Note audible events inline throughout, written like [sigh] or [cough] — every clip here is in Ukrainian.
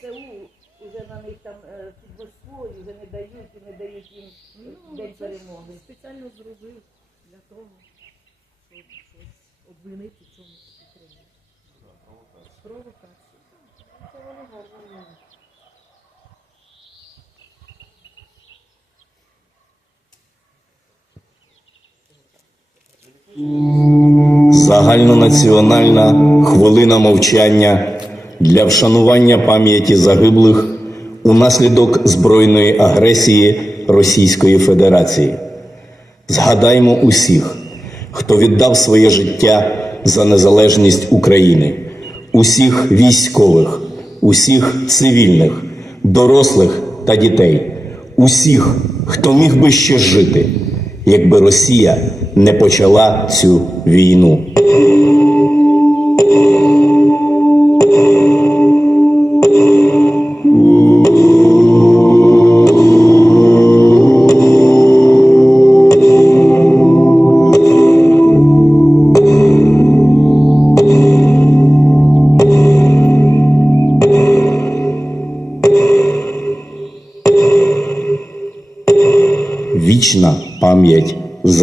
ЗСУ вже на них там е, під Москвою вже не дають і не дають їм Ну, День перемоги. спеціально зробив для того, щоб щось обвинити в чомусь Україну. Провокація. Це вони. Загальнонаціональна хвилина мовчання для вшанування пам'яті загиблих унаслідок збройної агресії Російської Федерації. Згадаймо усіх, хто віддав своє життя за незалежність України, усіх військових, усіх цивільних, дорослих та дітей, усіх, хто міг би ще жити, якби Росія не почала цю війну.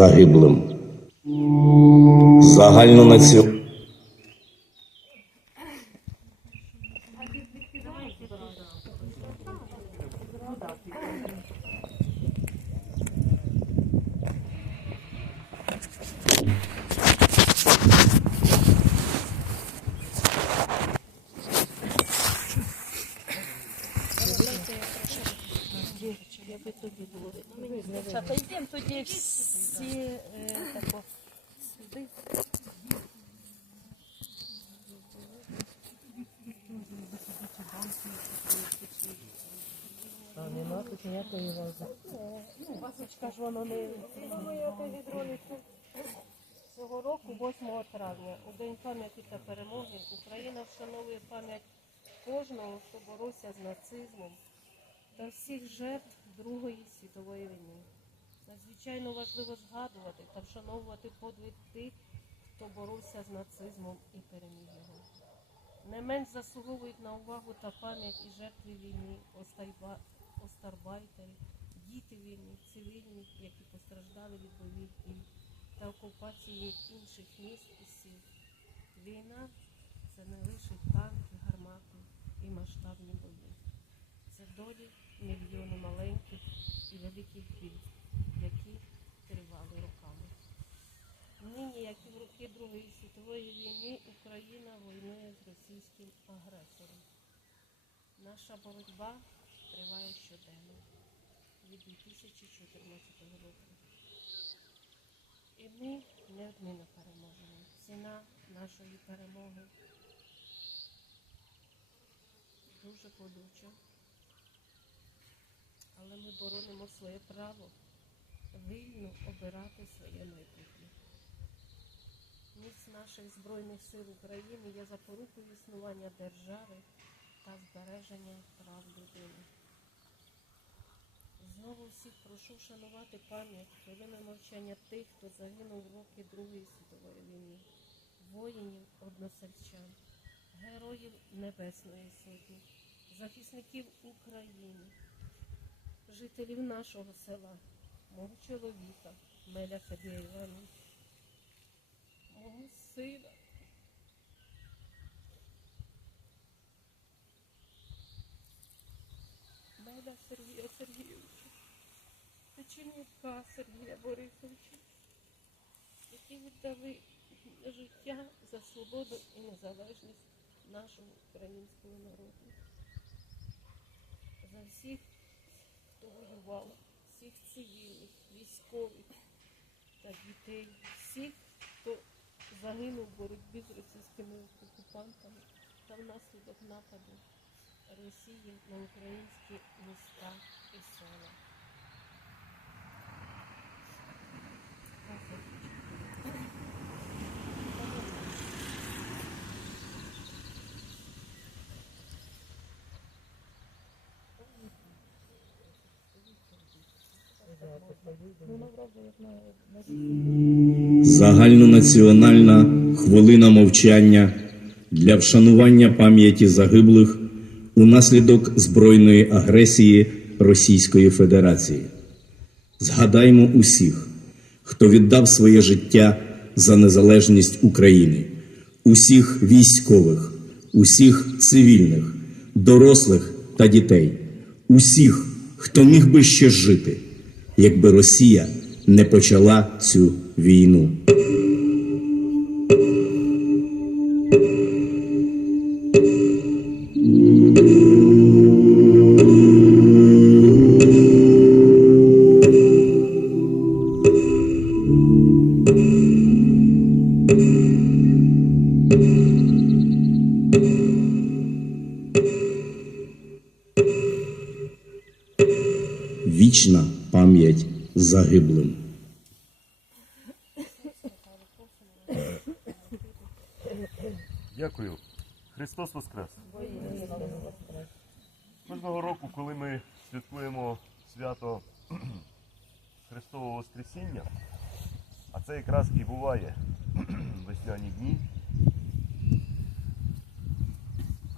Загиблим. Загальнонаціональна Якби тобі було. Дівчата, йдемо тоді всі е, тако сюди. А нема тут ніякої вази. Васочка ж воно не відролику. Цього року, 8 травня, у День пам'яті та перемоги, Україна вшановує пам'ять кожного, хто боровся з нацизмом та всіх жертв Другої світової війни. Надзвичайно важливо згадувати та вшановувати подвиг тих, хто боровся з нацизмом і переміг його. Не менш заслуговують на увагу та пам'ять і жертви війни, остарбайтери, діти війни, цивільні, які постраждали від бойових дій та окупації інших міст і сіл. Війна це не лише танки, гармати і масштабні бої. Це долі мільйони маленьких і великих бід, які тривали роками. Нині, як і в роки Другої світової війни, Україна воює з російським агресором. Наша боротьба триває щоденно від 2014 року. І ми неодмінно переможемо. Ціна нашої перемоги дуже болюча. Але ми боронимо своє право вільно обирати своє майбутнє. Міць наших Збройних сил України є запорукою існування держави та збереження прав людини. Знову всіх прошу вшанувати пам'ять хвилини мовчання тих, хто загинув в роки Другої світової війни, воїнів, односельчан, героїв Небесної Сотні, захисників України, жителів нашого села, мого чоловіка, Меля Федія Івановича, мого сина. Меля Сергія Сергійовича, Печенюка Сергія Борисовича, які віддали життя за свободу і незалежність нашого українського народу. За всіх, хто воював, всіх цивільних, військових та дітей, всіх, хто загинув в боротьбі з російськими окупантами та внаслідок нападу Росії на українські міста і села. Ну, направду, як на, на Загальнонаціональна хвилина мовчання для вшанування пам'яті загиблих унаслідок збройної агресії Російської Федерації. Згадаймо усіх, хто віддав своє життя за незалежність України, усіх військових, усіх цивільних, дорослих та дітей, усіх, хто міг би ще жити, якби Росія не почала цю війну. Вічна пам'ять загиблим. Дякую. Христос Воскрес! Кожного року, коли ми святкуємо свято [clears throat] Христового Воскресіння, а це якраз і буває [clears throat] весняні дні,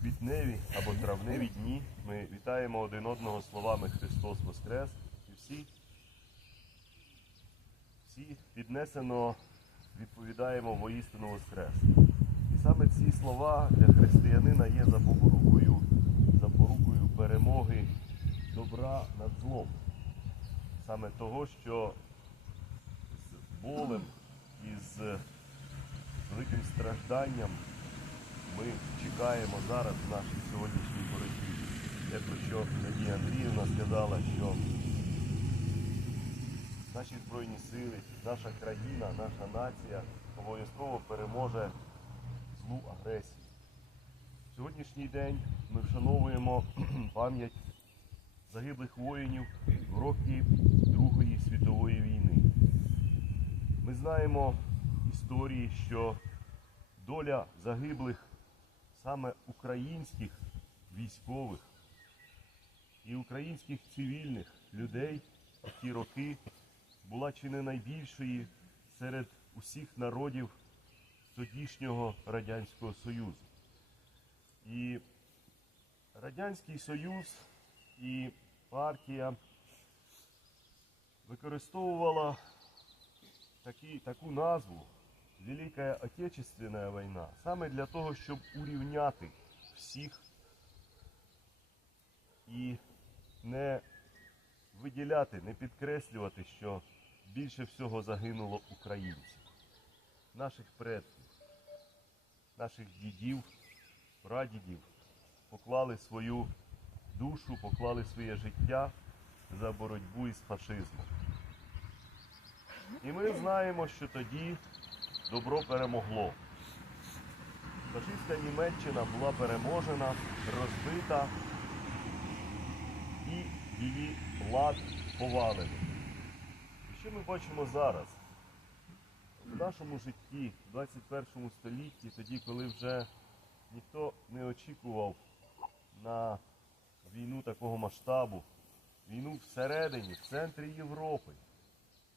квітневі або травневі дні, ми вітаємо один одного словами Христос Воскрес і всі, всі піднесено відповідаємо воістину Воскрес. І саме ці слова для християнина є запорукою, запорукою перемоги добра над злом. Саме того, що болем і з великим стражданням ми чекаємо зараз нашій сьогоднішній боротьбі. Як що Надія Андріївна сказала, що наші Збройні сили, наша країна, наша нація обов'язково переможе злу агресії. В сьогоднішній день ми вшановуємо [clears throat] пам'ять загиблих воїнів в роки Другої світової війни. Ми знаємо історії, що доля загиблих саме українських військових і українських цивільних людей в ті роки була чи не найбільшою серед усіх народів тодішнього Радянського Союзу. І Радянський Союз і партія використовувала такі, таку назву. Велика Отечественна війна саме для того, щоб урівняти всіх і не виділяти, не підкреслювати, що більше всього загинуло українців, наших предків, наших дідів, прадідів поклали свою душу, поклали своє життя за боротьбу із фашизмом. І ми знаємо, що тоді добро перемогло. Фашистська Німеччина була переможена, розбита і її влад повалений. Що ми бачимо зараз? В нашому житті, в 21 столітті, тоді, коли вже ніхто не очікував на війну такого масштабу, війну всередині, в центрі Європи,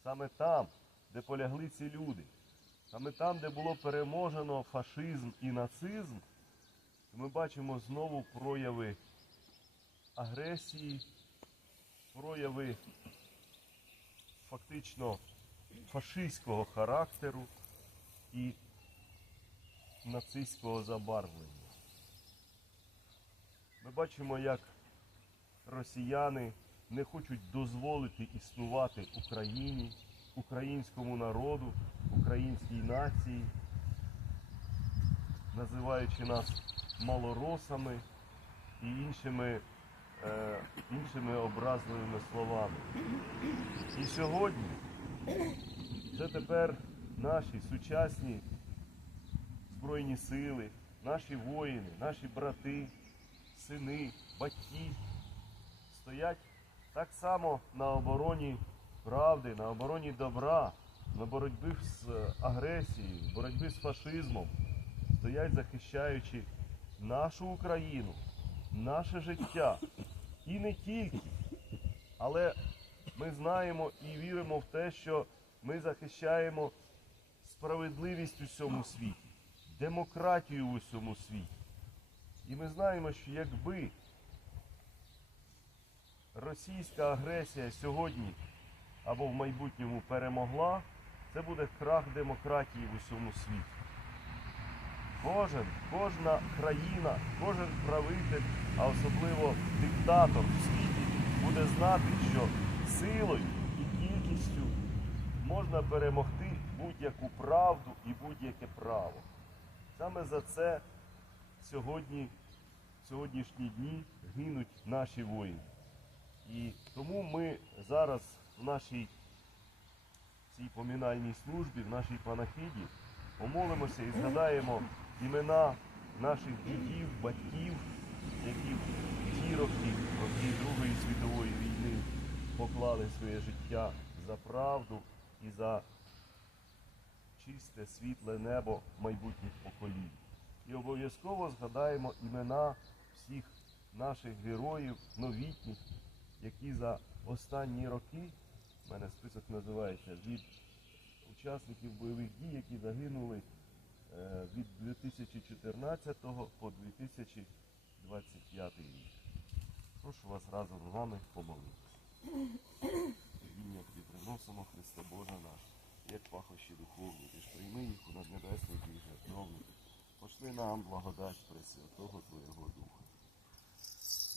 саме там, де полягли ці люди, саме там, де було переможено фашизм і нацизм, ми бачимо знову прояви агресії, прояви фактично фашистського характеру і нацистського забарвлення. Ми бачимо, як росіяни не хочуть дозволити існувати Україні, українському народу, українській нації, називаючи нас малоросами і іншими, е, іншими образливими словами. І сьогодні вже тепер наші сучасні Збройні сили, наші воїни, наші брати, сини, батьки стоять так само на обороні правди, на обороні добра, на боротьбі з агресією, боротьбі з фашизмом, стоять захищаючи нашу Україну, наше життя. І не тільки. Але ми знаємо і віримо в те, що ми захищаємо справедливість у всьому світі, демократію у всьому світі. І ми знаємо, що якби російська агресія сьогодні або в майбутньому перемогла, це буде крах демократії в усьому світі. Кожен, кожна країна, кожен правитель, а особливо диктатор в світі буде знати, що силою і кількістю можна перемогти будь-яку правду і будь-яке право. Саме за це сьогодні, в сьогоднішні дні гинуть наші воїни. І тому ми зараз в нашій цій помінальній службі, в нашій панахиді, помолимося і згадаємо імена наших дідів, батьків, які в ті роки, роки Другої світової війни, поклали своє життя за правду і за чисте світле небо майбутніх поколінь. І обов'язково згадаємо імена всіх наших героїв новітніх, які за останні роки, в мене список називається від учасників бойових дій, які загинули е, від 2014 по 2025 рік. Прошу вас разом з нами помолитися. Тобі приносимо Христа Боже наш, як пахощі духовні, ти ж прийми їх у наднебесний твій жертовник. Пошли нам благодать Пресвятого Твоєго Духа.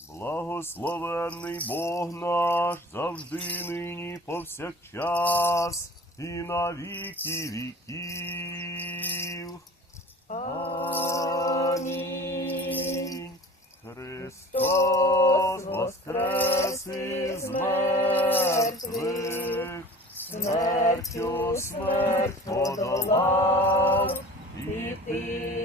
Благословенний Бог наш завжди нині повсякчас і на віки віків. Амінь. Христос воскрес із мертвих, смертю смерть подолав, і тим,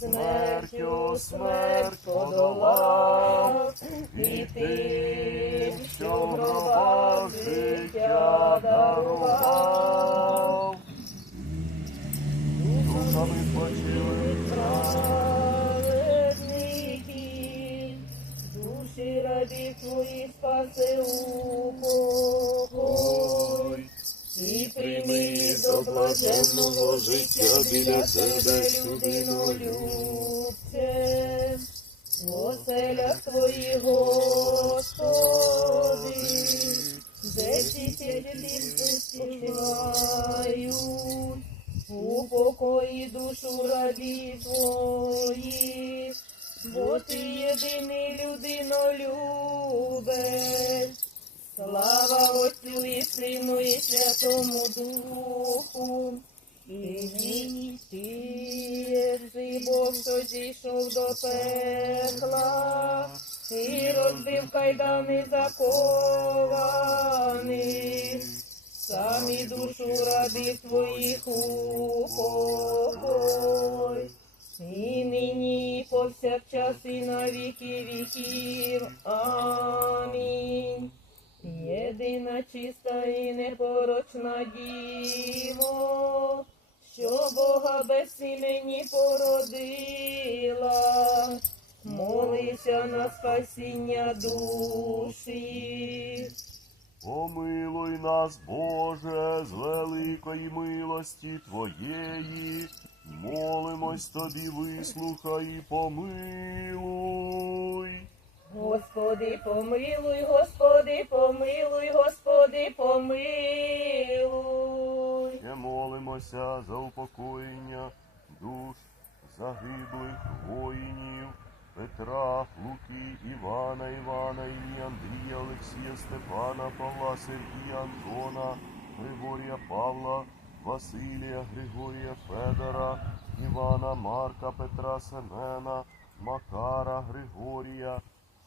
смертю смерть подолав, і тим, що в гробах життя до блаженного життя біля себе людинолюбце. В оселях твоїх, Господи, де тисячі спочивають, упокої душу рабів твоїх, бо ти єдиний людинолюбець. Слава Отцю і Сину і Святому Духу, і нині ти, Бог, що зійшов до пекла, і розбив кайдани закованих, самі душу рабів твоїх упокой. І нині, повсякчас, і на віки віків. Амінь. Єдина чиста і непорочна діво, що Бога без імені породила, молися на спасіння душі. Помилуй нас, Боже, з великої милості Твоєї, молимось Тобі, вислухай і помилуй. Господи, помилуй, Господи, помилуй, Господи, помилуй. Ще молимося за упокоєння душ загиблих воїнів Петра, Луки, Івана, Івана, Іллі, Андрія, Олексія, Степана, Павла, Сергія, Антона, Григорія Павла, Василія, Григорія Федора, Івана, Марка, Петра, Семена, Макара, Григорія,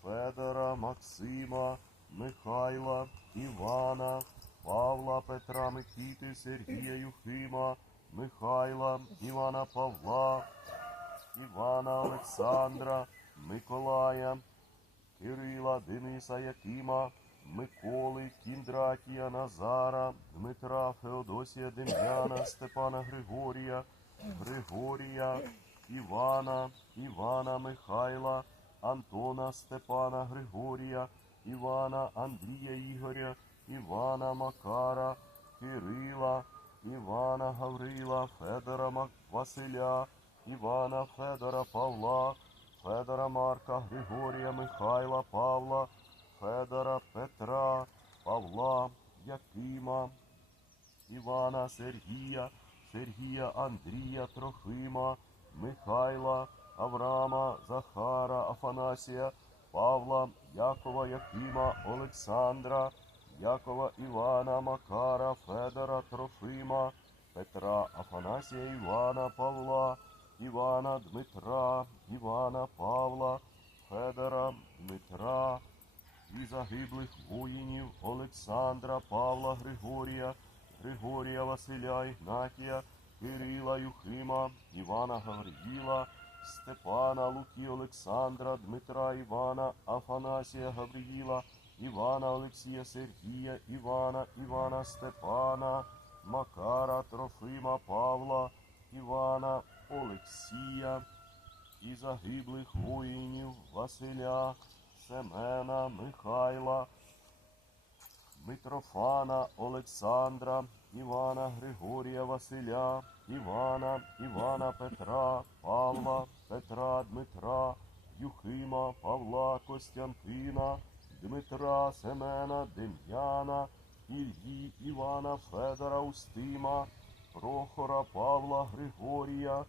Федора, Максима, Михайла, Івана, Павла, Петра, Микіти, Сергія, Юхима, Михайла, Івана Павла, Івана Олександра, Миколая, Кирила, Дениса, Якима, Миколи, Кіндратія, Назара, Дмитра, Феодосія, Дем'яна, Степана Григорія, Григорія, Івана, Івана Михайла, Антона, Степана Григорія, Івана, Андрія Ігоря, Івана Макара, Кирила, Івана Гаврила, Федора Василя, Івана Федора Павла, Федора Марка, Григорія, Михайла, Павла, Федора Петра, Павла, Якима, Івана Сергія, Сергія Андрія Трохима, Михайла, Авраама, Захара, Афанасія, Павла, Якова Якима, Олександра, Якова Івана, Макара, Федора Трофима, Петра, Афанасія, Івана, Павла, Івана, Дмитра, Івана, Павла, Федора, Дмитра, і загиблих воїнів Олександра, Павла, Григорія, Григорія Василя, Ігнатія, Кирила, Юхима, Івана Гавриїла, Степана, Луки, Олександра, Дмитра, Івана, Афанасія, Гавриїла, Івана, Олексія, Сергія, Івана, Івана, Степана, Макара, Трофима, Павла, Івана, Олексія і загиблих воїнів Василя, Семена, Михайла, Митрофана, Олександра, Івана, Григорія, Василя, Івана, Івана Петра, Павла, Петра, Дмитра, Юхима, Павла, Костянтина, Дмитра, Семена, Дем'яна, Ільї, Івана, Федора, Устима, Прохора, Павла, Григорія,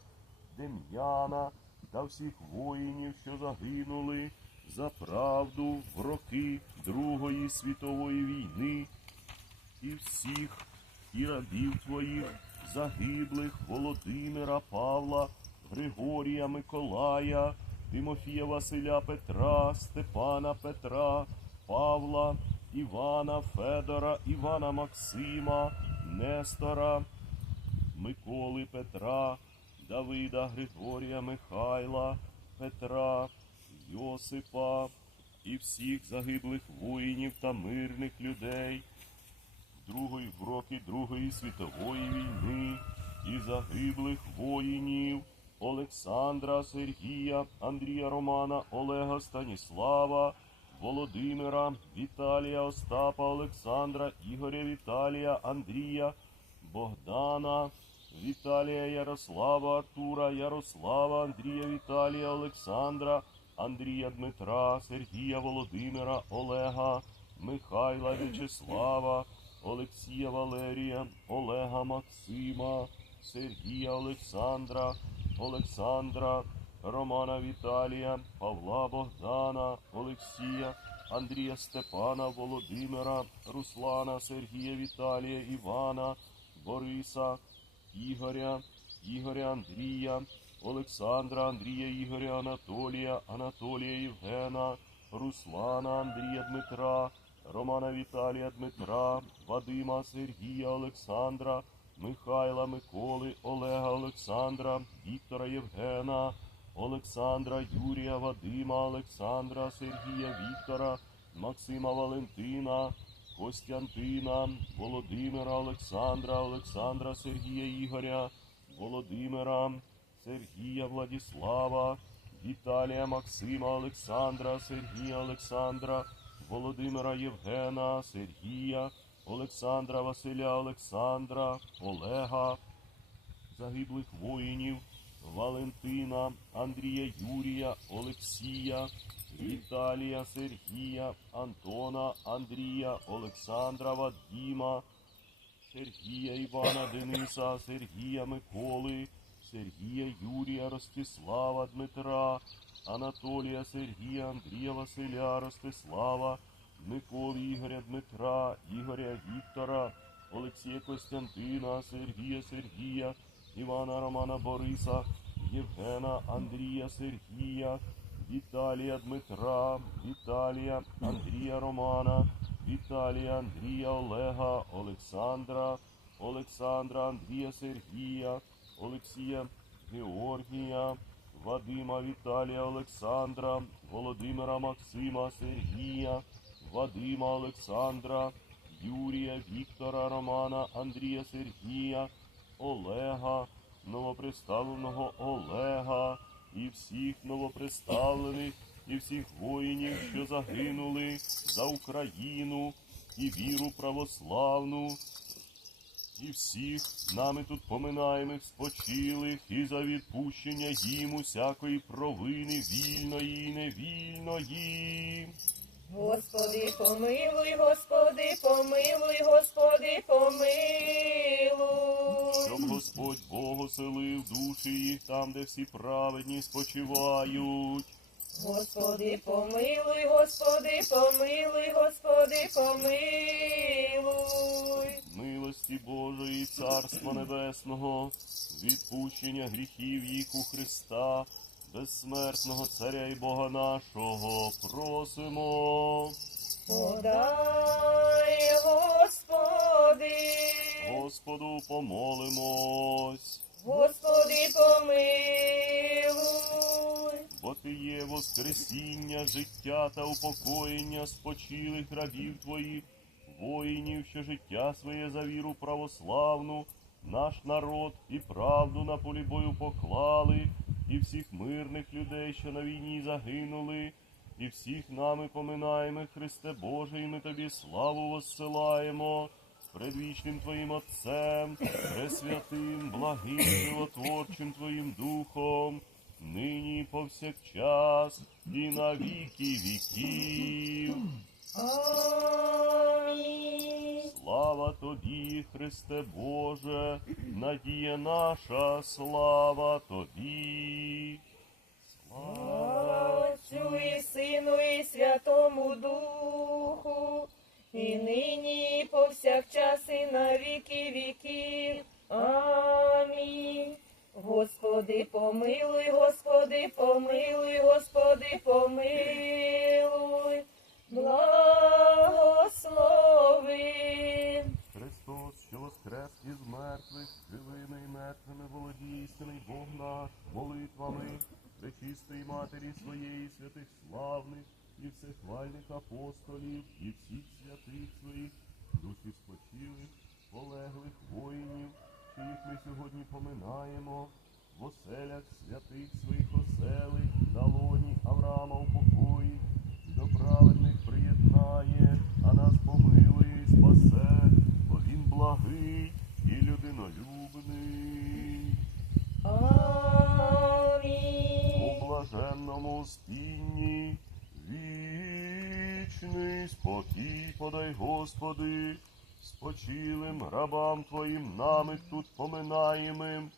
Дем'яна та всіх воїнів, що загинули за правду в роки Другої світової війни, і всіх і рабів твоїх, загиблих Володимира, Павла, Григорія, Миколая, Тимофія Василя Петра, Степана Петра, Павла, Івана, Федора, Івана Максима, Нестора, Миколи Петра, Давида Григорія Михайла, Петра, Йосипа і всіх загиблих воїнів та мирних людей Другої в роки Другої світової війни і загиблих воїнів Олександра, Сергія, Андрія Романа, Олега Станіслава, Володимира, Віталія, Остапа, Олександра, Ігоря Віталія, Андрія, Богдана, Віталія Ярослава, Артура, Ярослава, Андрія Віталія, Олександра, Андрія Дмитра, Сергія Володимира, Олега, Михайла В'ячеслава, Олексія Валерія, Олега Максима, Сергія Олександра, Олександра, Романа Віталія, Павла Богдана, Олексія, Андрія Степана, Володимира, Руслана, Сергія Віталія, Івана, Бориса, Ігоря, Ігоря Андрія, Олександра, Андрія Ігоря, Анатолія, Анатолія Євгена, Руслана, Андрія Дмитра, Романа Віталія Дмитра, Вадима Сергія Олександра, Михайла Миколи, Олега Олександра, Віктора Євгена, Олександра Юрія, Вадима, Олександра, Сергія Віктора, Максима Валентина, Костянтина, Володимира, Олександра, Олександра Сергія Ігоря, Володимира, Сергія Владіслава, Віталія Максима, Олександра, Сергія Олександра, Володимира Євгена, Сергія, Олександра Василя Олександра, Олега, загиблих воїнів, Валентина, Андрія Юрія, Олексія, Віталія, Сергія, Антона, Андрія, Олександра, Вадіма, Сергія Івана Дениса, Сергія Миколи, Сергія Юрія Ростислава Дмитра, Анатолія Сергія, Андрія Василя Ростислава, Миколи Ігоря Дмитра, Ігоря Віктора, Олексія Костянтина, Сергія Сергія, Івана Романа Бориса, Євгена Андрія Сергія, Віталія Дмитра, Віталія Андрія Романа, Віталія Андрія Олега, Олександра, Олександра Андрія Сергія, Олексія Георгія, Вадима Віталія Олександра, Володимира Максима Сергія, Вадима Олександра, Юрія, Віктора, Романа, Андрія, Сергія, Олега, новоприставленого Олега і всіх новоприставлених, і всіх воїнів, що загинули за Україну і віру православну, і всіх нами тут поминаємих спочилих, і за відпущення їм усякої провини вільної і невільної. Господи, помилуй, Господи, помилуй, Господи, помилуй. Щоб Господь Бог оселив душі їх там, де всі праведні спочивають. Господи, помилуй, Господи, помилуй, Господи, помилуй. Милості Божої, Царства Небесного, відпущення гріхів їх у Христа, безсмертного Царя і Бога нашого, просимо. Подай, Господи, Господу помолимось, Господи, помилуй. бо Ти є Воскресіння, життя та упокоєння спочилих рабів Твоїх, воїнів, що життя своє за віру православну, наш народ і правду на полі бою поклали, і всіх мирних людей, що на війні загинули, і всіх нами поминаємо, Христе Боже, і ми Тобі славу воссилаємо. Предвічним Твоїм Отцем, Пресвятим, благим, животворчим Твоїм Духом, нині повсякчас, і на віки віків. Амінь. Слава Тобі, Христе Боже, надія наша, слава Тобі. Слава Отцю і Сину і Святому Духу, і нині, і повсякчас, і на віки віків. Амінь. Господи, помилуй, Господи, помилуй, Господи, помилуй, благослови. Христос, що воскрес із мертвих, живими і мертвими володіє істинний Бог наш, молитвами, пречистої Матері своєї, святих славних і всехвальних апостолів, і всіх святих своїх, душі спочилих, полеглих воїнів, чиїх ми сьогодні поминаємо, в оселях святих своїх оселих, на лоні Авраама упокоїть, і до праведних приєднає, а нас помилує і спасе, бо він благий і людинолюбний. Амінь. У блаженному спінні вічний спокій подай, Господи, спочилим рабам Твоїм нами тут поминаємим,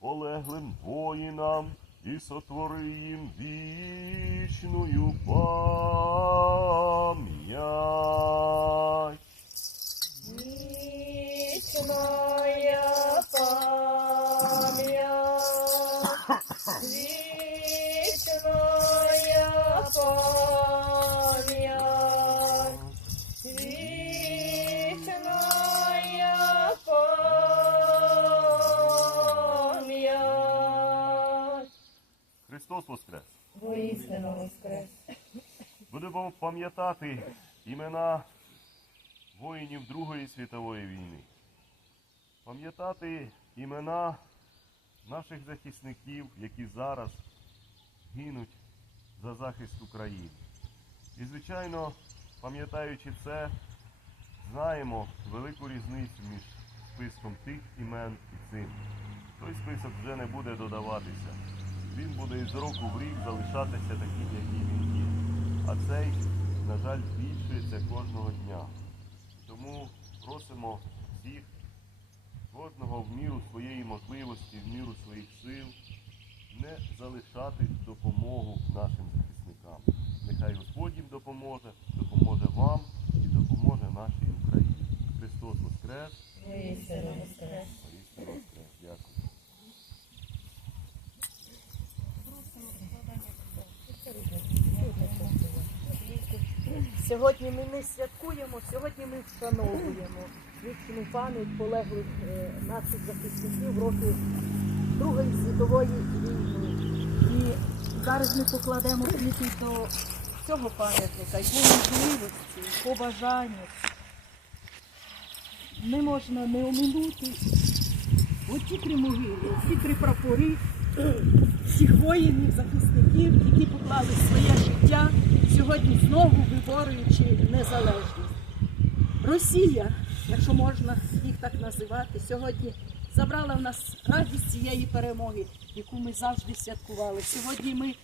полеглим воїнам і сотвори їм вічною пам'ять. Будемо пам'ятати імена воїнів Другої світової війни. Пам'ятати імена наших захисників, які зараз гинуть за захист України. І, звичайно, пам'ятаючи це, знаємо велику різницю між списком тих імен і цим. Той список вже не буде додаватися. Він буде із року в рік залишатися таким, який він є. А цей, на жаль, збільшується кожного дня. Тому просимо всіх, кожного в міру своєї можливості, в міру своїх сил, не залишати допомогу нашим захисникам. Нехай Господь їм допоможе, допоможе вам і допоможе нашій Україні. Христос Воскрес! Воскрес. Воскрес! Дякую. Сьогодні ми не святкуємо, сьогодні ми вшановуємо вічну пам'ять полеглих е, наших захисників роки Другої світової війни. І зараз ми покладемо квіти до цього пам'ятника і по можливості, по не можна не оминути оці три могили, ці три прапори всіх воїнів, захисників, які поклали своє життя сьогодні знову виборюючи незалежність. Росія, якщо можна їх так називати, сьогодні забрала в нас радість цієї перемоги, яку ми завжди святкували. Сьогодні ми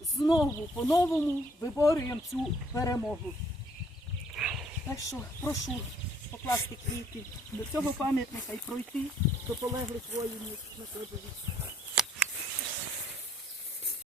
знову по-новому виборюємо цю перемогу. Так що прошу покласти квіти до цього пам'ятника і пройти до полеглих воїнів на кладовище.